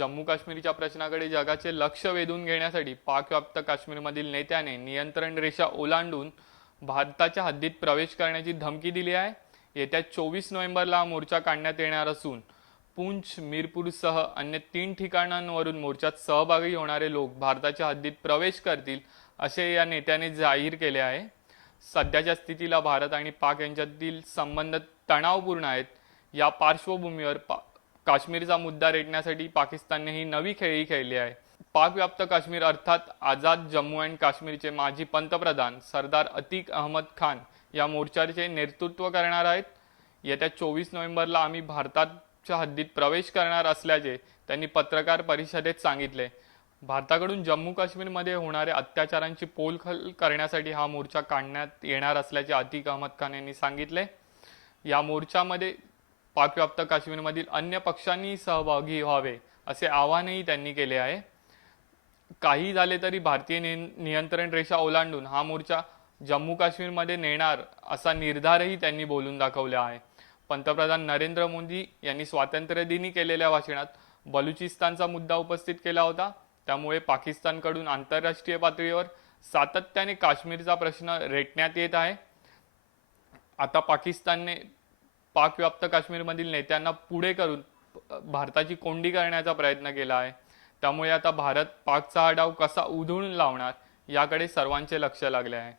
जम्मू काश्मीरच्या प्रश्नाकडे जगाचे लक्ष वेधून घेण्यासाठी पाकव्याप्त काश्मीरमधील नेत्याने नियंत्रण रेषा ओलांडून भारताच्या हद्दीत प्रवेश करण्याची धमकी दिली आहे. येत्या 24 नोव्हेंबरला हा मोर्चा काढण्यात येणार असून पूंछ, मीरपूरसह अन्य 3 ठिकाणांवरून मोर्चात सहभागी होणारे लोक भारताच्या हद्दीत प्रवेश करतील असे या नेत्याने जाहीर केले आहे. सध्याच्या स्थितीला भारत आणि पाक यांच्यातील संबंध तणावपूर्ण आहेत. या पार्श्वभूमीवर काश्मीरचा मुद्दा रेटण्यासाठी पाकिस्तानने ही नवी खेळी खेळली आहे. पाकव्याप्त काश्मीर अर्थात आझाद जम्मू अँड काश्मीरचे माजी पंतप्रधान सरदार अतिक अहमद खान या मोर्चाचे नेतृत्व करणार आहेत. येत्या 24 नोव्हेंबरला आम्ही भारताच्या हद्दीत प्रवेश करणार असल्याचे त्यांनी पत्रकार परिषदेत सांगितले. भारताकडून जम्मू काश्मीरमध्ये होणाऱ्या अत्याचारांची पोलखोल करण्यासाठी हा मोर्चा काढण्यात येणार असल्याचे अतिक अहमद खान यांनी सांगितले. या मोर्चामध्ये पाकव्याप्त काश्मीरमधील अन्य पक्षांनी सहभागी व्हावे असे आवाहनही त्यांनी केले आहे. काही झाले तरी भारतीय नियंत्रण रेषा ओलांडून हा मोर्चा जम्मू काश्मीरमध्ये नेणार असा निर्धारही त्यांनी बोलून दाखवला आहे. पंतप्रधान नरेंद्र मोदी यांनी स्वातंत्र्य दिनी केलेल्या भाषणात बलुचिस्तानचा मुद्दा उपस्थित केला होता. त्यामुळे पाकिस्तानकडून आंतरराष्ट्रीय पातळीवर सातत्याने काश्मीरचा प्रश्न रेटण्यात येत आहे. आता पाकिस्तानने पाकव्याप्त काश्मीरमधील नेत्यांना पुढे करून भारताची कोंडी करण्याचा प्रयत्न केला आहे. त्यामुळे आता भारत पाकचा हा डाव कसा उधळून लावणार याकडे सर्वांचे लक्ष लागले आहे.